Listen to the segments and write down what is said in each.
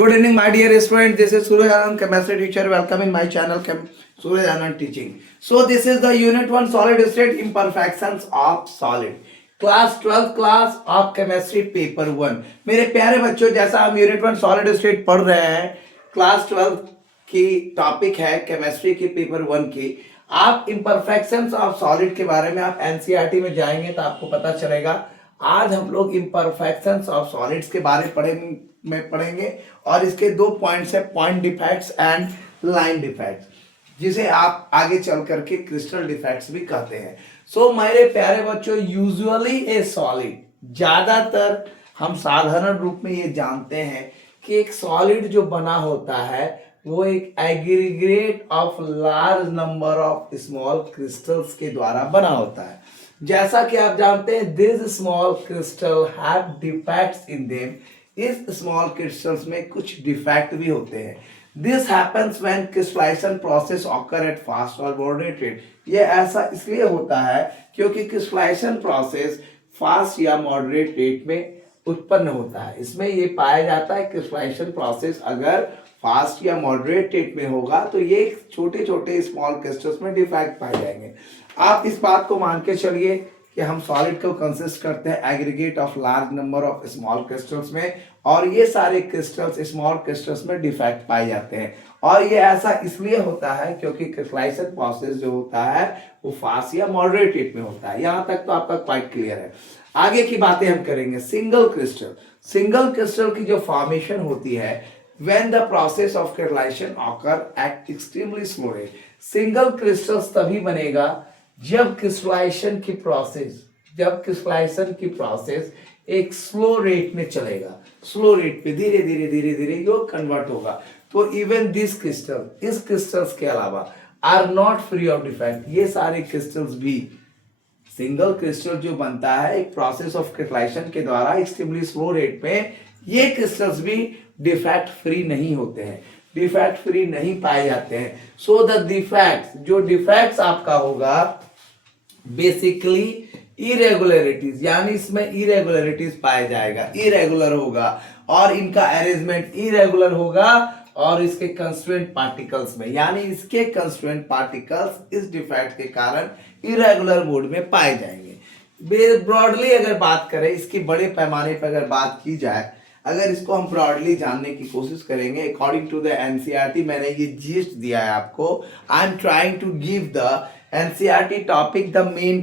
Good evening, my dear student. This is Suraj Anand, chemistry teacher. Welcome in my channel, Suraj Anand Teaching. So, this is the Unit 1 Solid State Imperfections of Solid. Class 12 class of chemistry paper 1। मेरे प्यारे बच्चों, जैसा हम unit 1 solid state पढ़ रहे हैं, class 12 की topic है केमिस्ट्री की पेपर 1 की। आप इम्परफेक्शंस ऑफ सॉलिड के बारे में आप एनसीईआरटी में जाएंगे तो आपको पता चलेगा। आज हम लोग इम्परफेक्शंस ऑफ सॉलिड्स के बारे में पढ़ेंगे और इसके दो पॉइंट्स है, point defects and line defects, जिसे आप आगे चल करके क्रिस्टल डिफेक्ट्स भी कहते हैं। सो मेरे प्यारे बच्चों, यूजुअली ए सॉलिड, ज्यादातर हम साधारण रूप में ये जानते हैं कि एक सॉलिड जो बना होता है वो एक aggregate of large number of small crystals के द्वारा बना होता है। जैसा कि आप जानते हैं, this small crystal have defects in them. इस स्मॉल क्रिस्टल्स में कुछ डिफेक्ट भी होते हैं। This happens when crystallization process occur at fast और मॉडरेट रेट। ये ऐसा इसलिए होता है क्योंकि क्रिस्टलाइजेशन प्रोसेस फास्ट या मॉडरेट रेट में उत्पन्न होता है। इसमें ये पाया जाता है क्रिस्टलाइजेशन प्रोसेस अगर फास्ट या मॉडरेट रेट में होगा तो ये छोटे छोटे स्मॉल क्रिस्टल्स में डिफेक्ट पाए जाएंगे। आप इस बात को मान के चलिए कि हम सॉलिड को कंसिस्ट करते हैं aggregate of large number of small crystals में, और ये सारे क्रिस्टल्स स्मॉल क्रिस्टल्स में डिफेक्ट पाए जाते हैं। और ये ऐसा इसलिए होता है क्योंकि क्रिस्टलाइजेशन प्रोसेस जो होता है वो फास्ट या मॉडरेट रेट में होता है। यहाँ तक तो आपका क्वाइट क्लियर है। आगे की बातें हम करेंगे। सिंगल क्रिस्टल की जो फॉर्मेशन होती है when the process of crystallization occur at extremely slow rate। Single crystals तभी बनेगा जब क्रिस्टलाइजेशन की प्रोसेस एक स्लो रेट में चलेगा। स्लो रेट पे धीरे धीरे यो कन्वर्ट होगा। तो इवन दिस क्रिस्टल, इस क्रिस्टल्स के अलावा are not free of defect. ये सारे क्रिस्टल्स भी, सिंगल क्रिस्टल जो बनता है एक प्रोसेस ऑफ क्रिस्टलाइजेशन के द्वारा एक्सट्रीमली स्लो रेट में, ये क्रिस्टल्स भी डिफेक्ट फ्री नहीं होते हैं, डिफेक्ट फ्री नहीं पाए जाते हैं। सो द डिफेक्ट्स, जो डिफेक्ट्स आपका होगा बेसिकली इरेगुलरिटीज, यानी इसमें इरेगुलरिटीज पाया जाएगा, इरेगुलर होगा और इनका अरेंजमेंट इरेगुलर होगा और इसके कंस्टिट्यूएंट पार्टिकल्स में, यानी इसके कंस्टिट्यूएंट पार्टिकल्स इस डिफेक्ट के कारण इरेगुलर मोड में पाए जाएंगे। ब्रॉडली अगर बात करें, इसकी बड़े पैमाने पर अगर बात की जाए, अगर इसको हम ब्रॉडली जानने की कोशिश करेंगे अकॉर्डिंग टू द एनसीईआरटी, मैंने ये जिस्ट दिया है आपको। I am trying to give the NCERT topic the main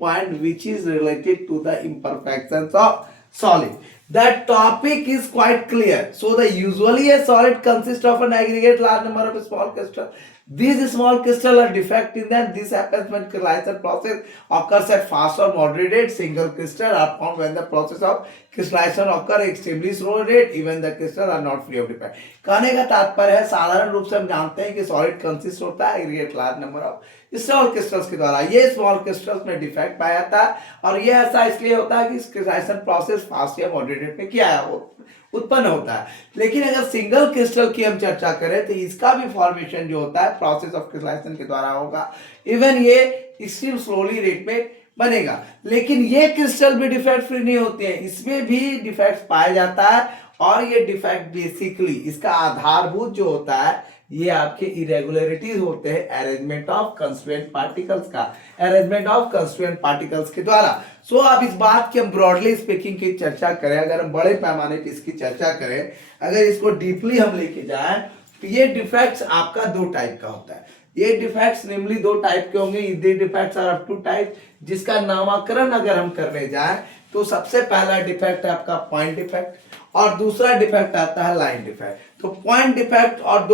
point which is related to the imperfections of solid. That topic is quite clear. So the usually a solid consists of an aggregate large number of small crystals. These small crystals are defect in them. This happens when crystallization process occurs at fast or moderate rate. Single crystal are found when the process of crystallization occurs extremely slow rate. Even the crystals are not free of defect. कहने का तात्पर्य है, साधारण रूप से हम जानते हैं कि सॉलिड कंसिस्ट होता है aggregate large number of small crystals के द्वारा। ये स्मॉल क्रिस्टल्स में डिफेक्ट पाया जाता है और ये ऐसा इसलिए होता है कि क्रिस्टलाइजेशन प्रोसेस फास्ट या मॉडरेट रेट में क्या है उत्पन्न होता है। लेकिन अगर सिंगल क्रिस्टल की हम चर्चा करें तो इसका भी फॉर्मेशन जो होता है प्रोसेस ऑफ क्रिस्टलाइजेशन के द्वारा होगा। इवन ये एक्सट्रीम स्लोली रेट में बनेगा। लेकिन ये क्रिस्टल भी डिफेक्ट फ्री नहीं होते हैं, इसमें भी डिफेक्ट पाया जाता है और ये डिफेक्ट बेसिकली इसका आधारभूत जो होता है ये आपके इरेगुलरिटीज होते हैं अरेंजमेंट ऑफ कंस्टिट्यूएंट पार्टिकल्स के द्वारा। सो अब इस बात की हम ब्रॉडली स्पीकिंग की चर्चा करें, अगर हम बड़े पैमाने पर इसकी चर्चा करें, अगर इसको डीपली हम लेके जाएं तो ये डिफेक्ट्स आपका दो टाइप का होता है। ये डिफेक्ट्स निम्नली दो टाइप के होंगे। ये defects are up to type, जिसका नामकरण अगर हम करने जाएं तो सबसे पहला डिफेक्ट है आपका पॉइंट डिफेक्ट और दूसरा डिफेक्ट आता है लाइन डिफेक्ट। तो पॉइंट डिफेक्ट और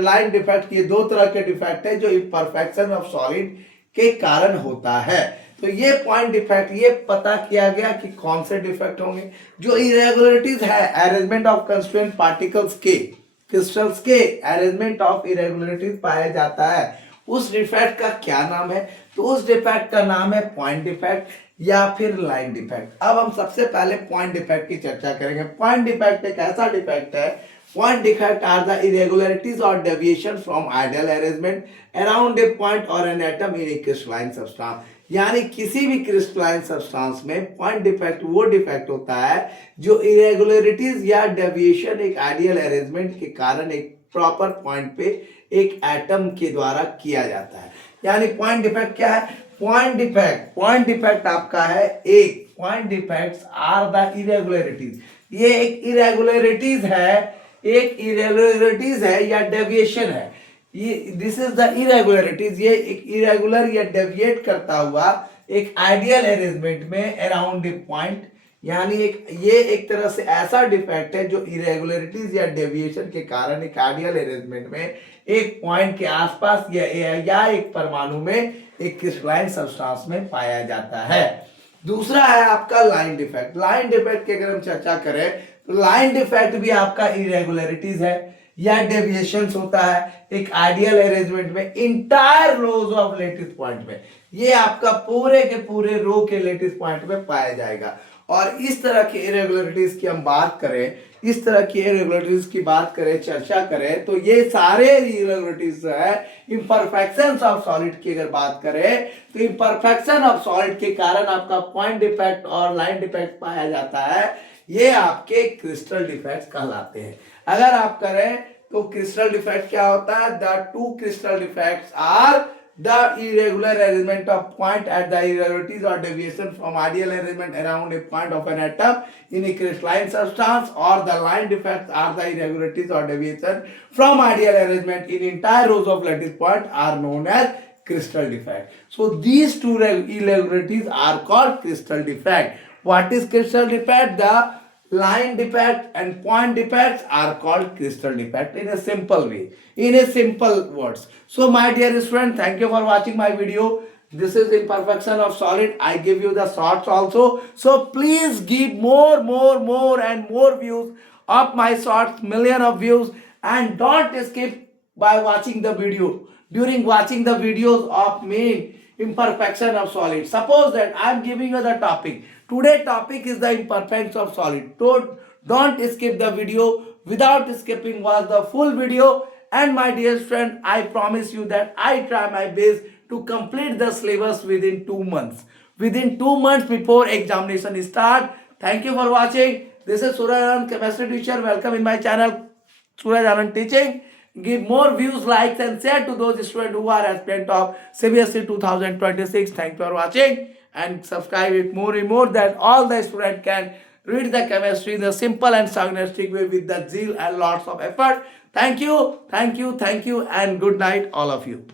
लाइन डिफेक्ट, ये दो तरह के डिफेक्ट है जो इम्परफेक्शन ऑफ सॉलिड के कारण होता है। तो ये पॉइंट डिफेक्ट, ये पता किया गया कि कौन से डिफेक्ट होंगे। जो इरेगुलरिटीज है अरेंजमेंट ऑफ कंस्टिट्यूएंट पार्टिकल्स के, क्रिस्टल्स के अरेंजमेंट ऑफ इरेगुलरिटीज पाया जाता है, उस डिफेक्ट का क्या नाम है? तो उस डिफेक्ट का नाम है पॉइंट डिफेक्ट या फिर लाइन डिफेक्ट। अब हम सबसे पहले पॉइंट डिफेक्ट की चर्चा करेंगे। पॉइंट डिफेक्ट एक ऐसा डिफेक्ट है, point defect are the irregularities or deviation from ideal arrangement around a point or an atom in a crystalline substance। यानी किसी भी क्रिस्टलाइन सब्सटेंस में पॉइंट डिफेक्ट वो डिफेक्ट होता है जो इरेगुलरिटीज या डेविएशन एक आइडियल अरेंजमेंट के कारण एक प्रॉपर पॉइंट पे एक एटम के द्वारा किया जाता है। यानी पॉइंट डिफेक्ट क्या है? पॉइंट डिफेक्ट आपका है एक, point defects are the irregularities, ये एक इरेगुलरिटीज है या डेविएशन है, ये दिस इज द इरेगुलरिटीज, ये एक इरेगुलर या डेविएट करता हुआ एक आइडियल अरेंजमेंट में अराउंड ए पॉइंट, यानी ये एक तरह से ऐसा डिफेक्ट है जो इरेगुलरिटीज या डेविएशन के कारण एक आइडियल अरेंजमेंट में एक पॉइंट के आसपास या एक परमाणु में एक क्रिस्टलाइन सब्सटेंस में पाया जाता है। दूसरा है आपका लाइन डिफेक्ट। लाइन डिफेक्ट की अगर हम चर्चा करें तो लाइन डिफेक्ट भी आपका इरेगुलरिटीज है या डेविएशंस होता है एक आइडियल अरेंजमेंट में entire rows of lattice point में, ये आपका पूरे के पूरे रो के लेटिस पॉइंट में पाया जाएगा। और इस तरह की इरेगुलरिटीज की हम बात करें, इस तरह की इरेगुलरिटीज की बात करें, चर्चा करें, तो ये सारे इरेगुलरिटीज है इम्परफेक्शंस ऑफ सॉलिड की अगर बात करें तो इम्परफेक्शन ऑफ सॉलिड के कारण आपका पॉइंट डिफेक्ट और लाइन डिफेक्ट पाया जाता है, ये आपके क्रिस्टल डिफेक्ट्स कहलाते हैं। अगर आप करें तो क्रिस्टल डिफेक्ट क्या होता है? The two crystal defects are the irregular arrangement of point at the irregularities or deviation from ideal arrangement around a point of an atom in a crystalline substance, or the line defects are the irregularities or deviation from ideal arrangement in entire rows of lattice point are known as crystal defect. So these two irregularities are called crystal defect. What is crystal defect? The line defect and point defects are called crystal defect in a simple way, in a simple words. So my dear student, thank you for watching my video. This is imperfection of solid. I give you the shorts also, so please give more and more views of my shorts, million of views, and don't skip by watching the video. During watching the videos of main imperfection of solid, suppose that I am giving you the topic. Today topic is the imperfections of solid. Don't skip the video. Without skipping, watch the full video. And my dear friend, I promise you that I try my best to complete the syllabus within 2 months. Within 2 months before examination start. Thank you for watching. This is Suraj Anand, chemistry teacher. Welcome in my channel, Suraj Anand Teaching. Give more views, likes and share to those students who are aspirant of CBSE 2026. Thank you for watching. And subscribe it more and more that all the students can read the chemistry in a simple and scientific way with the zeal and lots of effort. Thank you, and good night all of you.